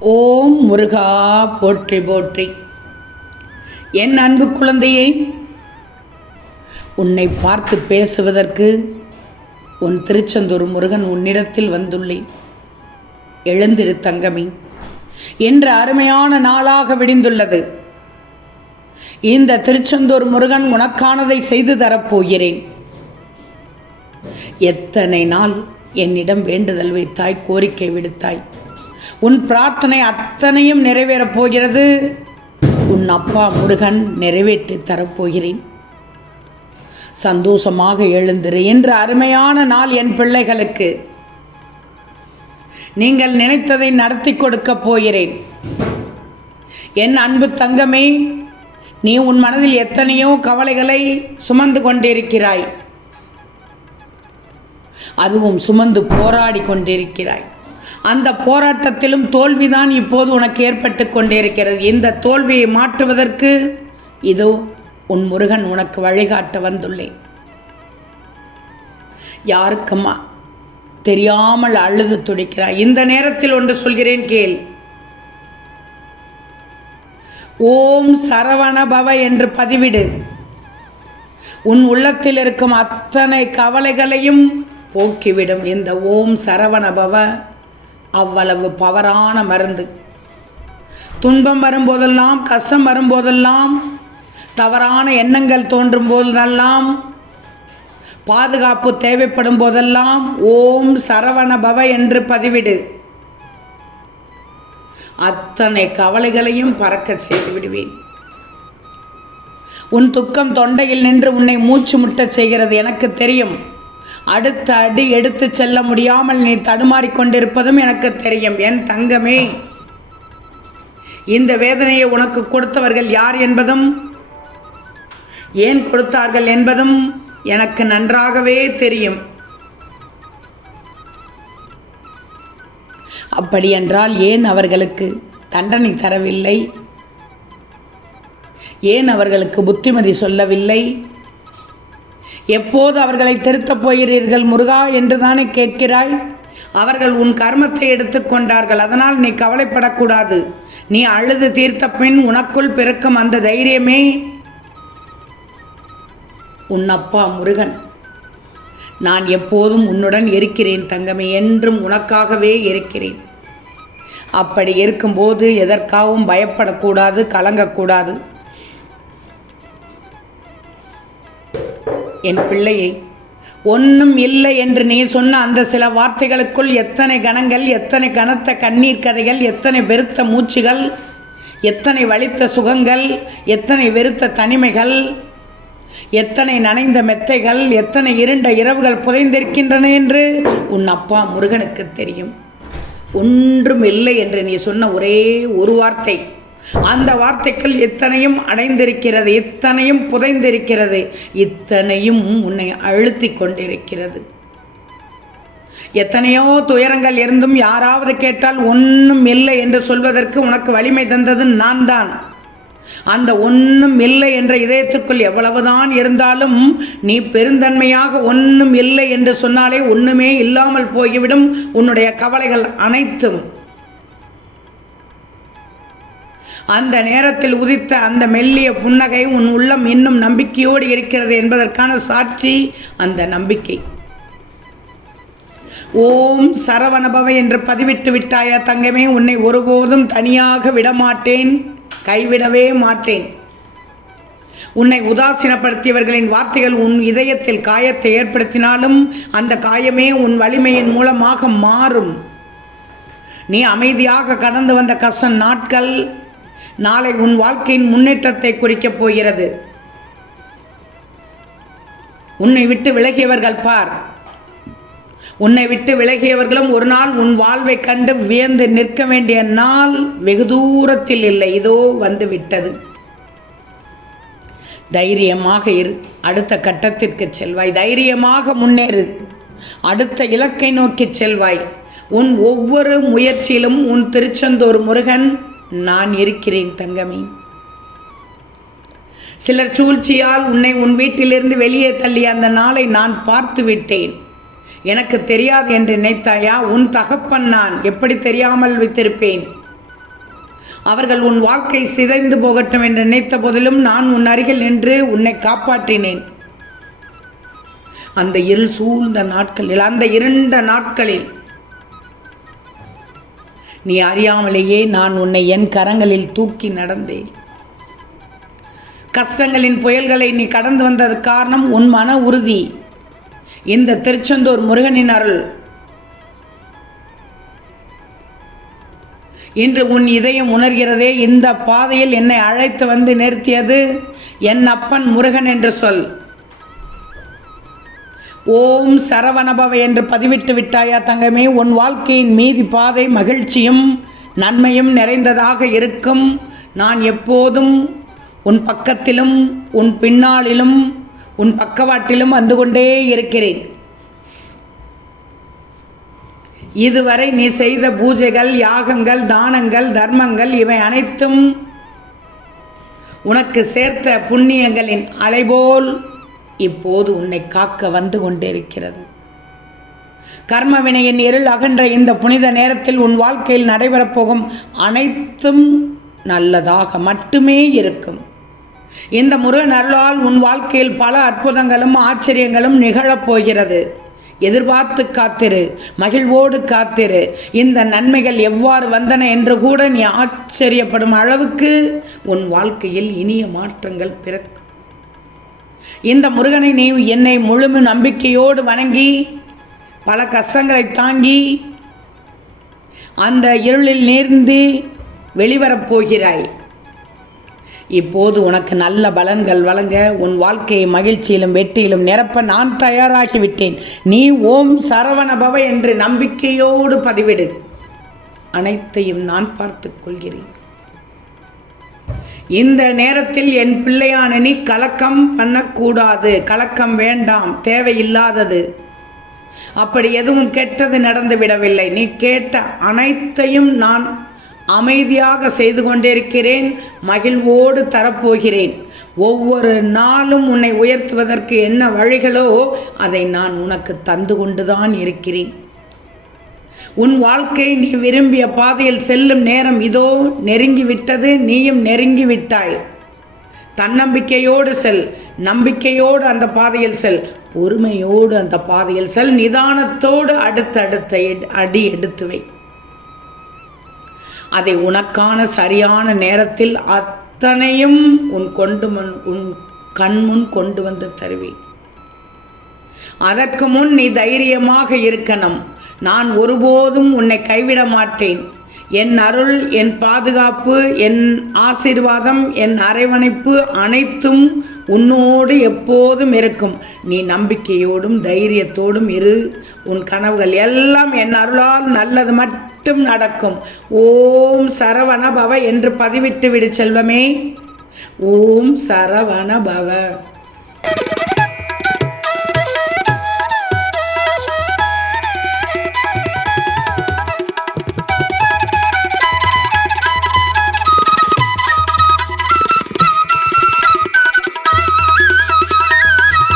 ஓம் முருகா போற்றி போற்றி. என் அன்பு குழந்தையே உன்னை பார்த்து பேசுவதற்கு உன் திருச்செந்தூர் முருகன் உன்னிடத்தில் வந்துள்ளேன். எழுந்திரு தங்கமி என்ற அருமையான நாளாக விடிந்துள்ளது. இந்த திருச்செந்தூர் முருகன் உனக்கானதை செய்து தரப்போகிறேன் எத்தனை நாள் என்னிடம் வேண்டுதல் வைத்தாய் கோரிக்கை விடுத்தாய். உன் பிரார்த்தனை அத்தனையும் நிறைவேறப் போகிறது. உன் அப்பா முருகன் நிறைவேற்றி தரப்போகிறேன். சந்தோஷமாக எழுந்திரு என்று அருமையான நாள் என் பிள்ளைகளுக்கு. நீங்கள் நினைத்ததை நடத்தி கொடுக்கப் போகிறேன். என் அன்பு தங்கமே நீ உன் மனதில் எத்தனையோ கவலைகளை சுமந்து கொண்டிருக்கிறாய். அதுவும் சுமந்து போராடி கொண்டிருக்கிறாய். அந்த போராட்டத்திலும் தோல்விதான் இப்போது உனக்கு ஏற்பட்டு கொண்டிருக்கிறது. இந்த தோல்வியை மாற்றுவதற்கு இதோ உன் முருகன் உனக்கு வழிகாட்ட வந்துள்ளேன் யாருக்குமா தெரியாமல் அழுது துடிக்கிறாய்? இந்த நேரத்தில் ஒன்று சொல்கிறேன் கேள். ஓம் சரவணபவ என்று பதிவிடு. உன் உள்ளத்தில் இருக்கும் அத்தனை கவலைகளையும் போக்கிவிடும். இந்த ஓம் சரவணபவ அவ்வளவு பவரான மருந்து. துன்பம் வரும்போதெல்லாம் கஷ்டம் வரும்போதெல்லாம் தவறான எண்ணங்கள் தோன்றும் போதெல்லாம் பாதுகாப்பு தேவைப்படும் போதெல்லாம் ஓம் சரவண பவ என்று பதிவிடு. அத்தனை கவலைகளையும் பறக்க செய்து விடுவேன். உன் துக்கம் தொண்டையில் நின்று உன்னை மூச்சு முட்டச் செய்கிறது எனக்கு தெரியும். அடுத்த அடி எடுத்து செல்ல முடியாமல் நீ தடுமாறிக்கொண்டிருப்பதும் எனக்கு தெரியும். என் தங்கமே. இந்த வேதனையை உனக்கு கொடுத்தவர்கள் யார் என்பதும் ஏன் கொடுத்தார்கள் என்பதும் எனக்கு நன்றாகவே தெரியும். அப்படியென்றால் ஏன் அவர்களுக்கு தண்டனை தரவில்லை? ஏன் அவர்களுக்கு புத்திமதி சொல்லவில்லை? எப்போது அவர்களை திருத்தப் போகிறீர்கள் முருகா என்று தானே கேட்கிறாய்? அவர்கள் உன் கர்மத்தை எடுத்துக்கொண்டார்கள் அதனால் நீ கவலைப்படக்கூடாது. நீ அழுது தீர்த்த பின் உனக்குள் பிறக்கும் அந்த தைரியமே. உன் அப்பா முருகன் நான் எப்போதும் உன்னுடன் இருக்கிறேன் தங்கமே என்றும் உனக்காகவே இருக்கிறேன். அப்படி இருக்கும்போது எதற்காகவும் பயப்படக்கூடாது கலங்கக்கூடாது. என் பிள்ளையை ஒன்றும் இல்லை என்று நீ சொன்ன அந்த சில வார்த்தைகளுக்குள் எத்தனை கணங்கள் எத்தனை கனத்த கண்ணீர் கதைகள் எத்தனை வெறுத்த மூச்சுகள் எத்தனை வலித்த சுகங்கள் எத்தனை வெறுத்த தனிமைகள் எத்தனை நனைந்த மெத்தைகள் எத்தனை இருண்ட இரவுகள் புதைந்திருக்கின்றன என்று உன் அப்பா முருகனுக்கு தெரியும். ஒன்றும் இல்லை என்று நீ சொன்ன ஒரே ஒரு வார்த்தை. அந்த வார்த்தைக்குள் இத்தனையும் அடைந்திருக்கிறது இத்தனையும் புதைந்திருக்கிறது இத்தனையும் உன்னை அழுத்தி கொண்டிருக்கிறது. எத்தனையோ துயரங்கள் இருந்தும் யாராவது கேட்டால் ஒன்றும் இல்லை என்று சொல்வதற்கு உனக்கு வலிமை தந்தது நான் தான் அந்த ஒன்றும் இல்லை என்ற இதயத்திற்குள் எவ்வளவுதான் இருந்தாலும் நீ பெருந்தன்மையாக ஒன்றும் இல்லை என்று சொன்னாலே ஒன்றுமே இல்லாமல் போய்விடும். உன்னுடைய கவலைகள் அனைத்தும் அந்த நேரத்தில் உதித்த அந்த மெல்லிய புன்னகை உன் உள்ளம் இன்னும் நம்பிக்கையோடு இருக்கிறது என்பதற்கான சாட்சி அந்த நம்பிக்கை. ஓம் சரவணபவ என்று பதிவிட்டு விட்டாயா தங்கமே உன்னை ஒருபோதும் தனியாக விடமாட்டேன் கைவிடவே மாட்டேன். உன்னை உதாசீனப்படுத்தியவர்களின் வார்த்தைகள் உன் இதயத்தில் காயத்தை ஏற்படுத்தினாலும் அந்த காயமே உன் வலிமையின் மூலமாக மாறும். நீ அமைதியாக கடந்து வந்த கஷ்ட நாட்கள் நாளை உன் வாழ்க்கையின் முன்னேற்றத்தை குறிக்கப் போகிறது. உன்னை விட்டு விலகியவர்கள் பார். உன்னை விட்டு விலகியவர்களும் ஒரு நாள் உன் வாழ்வை கண்டு வியந்து நிற்க வேண்டிய நாள் வெகு தூரத்தில் இல்லை. இதோ வந்து விட்டது. தைரியமாக இரு. அடுத்த கட்டத்திற்கு செல்வாய். தைரியமாக முன்னேறு. அடுத்த இலக்கை நோக்கி செல்வாய். உன் ஒவ்வொரு முயற்சியிலும் உன் திருச்செந்தூர் முருகன் நான் இருக்கிறேன் தங்கமே. சிலர் சூழ்ச்சியால் உன்னை உன் வீட்டிலிருந்து வெளியே தள்ளிய அந்த நாளை நான் பார்த்து விட்டேன். எனக்கு தெரியாது என்று நினைத்தாயா? உன் தகப்பன் நான். எப்படி தெரியாமல் வைத்திருப்பேன் அவர்கள் உன் வாழ்க்கை சிதைந்து போகட்டும் என்று நினைத்த போதிலும் நான் உன் அருகில் நின்று உன்னை காப்பாற்றினேன். அந்த இருள் சூழ்ந்த நாட்களில் அந்த இருண்ட நாட்களில் நீ அறியாமலேயே நான் உன்னை என் கரங்களில் தூக்கி நடந்தேன். கஷ்டங்களின் புயல்களை நீ கடந்து வந்தது காரணம் உன் மன உறுதி. இந்த திருச்செந்தூர் முருகனின் அருள். இன்று உன் இதயம் உணர்கிறதே இந்த பாதையில் என்னை அழைத்து வந்து நிறுத்தியது என் அப்பன் முருகன் என்று சொல். ஓம் சரவணபவ என்று பதிவிட்டு விட்டாயா தங்கமே உன் வாழ்க்கையின் மீதி பாதை மகிழ்ச்சியும் நன்மையும் நிறைந்ததாக இருக்கும். நான் எப்போதும் உன் பக்கத்திலும் உன் பின்னாளிலும் உன் பக்கவாட்டிலும் வந்து கொண்டே இருக்கிறேன். இதுவரை நீ செய்த பூஜைகள் யாகங்கள் தானங்கள் தர்மங்கள் இவை அனைத்தும் உனக்கு சேர்த்த புண்ணியங்களின் அலைபோல் இப்போது உன்னை காக்க வந்து கொண்டிருக்கிறது. கர்மவினையின் இருள் அகன்ற இந்த புனித நேரத்தில் உன் வாழ்க்கையில் நடைபெறப் போகும் அனைத்தும் நல்லதாக மட்டுமே இருக்கும். இந்த முருகன் அருளால் உன் வாழ்க்கையில் பல அற்புதங்களும் ஆச்சரியங்களும் நிகழப் போகிறது. எதிர்பார்த்து காத்திரு மகிழ்வோடு காத்திரு. இந்த நன்மைகள் எவ்வாறு வந்தன என்று கூட நீ ஆச்சரியப்படும் அளவுக்கு உன் வாழ்க்கையில் இனிய மாற்றங்கள் பிறக்கும். இந்த முருகனை நீ என்னை முழுமை நம்பிக்கையோடு வணங்கி பல கஷ்டங்களை தாங்கி அந்த இருளில் நேர்ந்து வெளிவரப் போகிறாய். இப்போது உனக்கு நல்ல பலன்கள் வழங்க உன் வாழ்க்கையை மகிழ்ச்சியிலும் வெற்றியிலும் நிரப்ப நான் தயாராகிவிட்டேன். நீ ஓம் சரவணபவ என்று நம்பிக்கையோடு பதிவிடு. அனைத்தையும் நான் பார்த்துக் கொள்கிறேன். இந்த நேரத்தில் என் பிள்ளையான நீ கலக்கம் பண்ணக்கூடாது. கலக்கம் வேண்டாம். தேவையில்லாதது. அப்படி எதுவும் கெட்டது நடந்து விடவில்லை. நீ கேட்ட அனைத்தையும் நான் அமைதியாக செய்து கொண்டிருக்கிறேன். மகிழ்வோடு தரப்போகிறேன். ஒவ்வொரு நாளும் உன்னை உயர்த்துவதற்கு என்ன வழிகளோ அதை நான் உனக்கு தந்து கொண்டுதான் இருக்கிறேன். உன் வாழ்க்கை நீ விரும்பிய பாதையில் செல்லும் நேரம் இதோ நெருங்கிவிட்டது நீயும் நெருங்கி விட்டாய் தன்னம்பிக்கையோடு செல் நம்பிக்கையோடு அந்த பாதையில் செல் பொறுமையோடு அந்த பாதையில் செல் நிதானத்தோடு அடுத்தடுத்த அடி எடுத்து வை. அதை உனக்கான சரியான நேரத்தில் அத்தனையும் உன் கொண்டு முன் உன் கண்முன் கொண்டு வந்து தருவேன். அதற்கு முன் நீ தைரியமாக இருக்கணும். நான் ஒருபோதும் உன்னை கைவிட மாட்டேன். என் அருள் என் பாதுகாப்பு என் ஆசீர்வாதம் என் அரவணைப்பு அனைத்தும் உன்னோடு எப்போதும் இருக்கும். நீ நம்பிக்கையோடும் தைரியத்தோடும் இரு. உன் கனவுகள் எல்லாம் என் அருளால் நல்லது மட்டும் நடக்கும். ஓம் சரவண பவ என்று பதிவிட்டு விடு செல்வமே. ஓம் சரவண பவ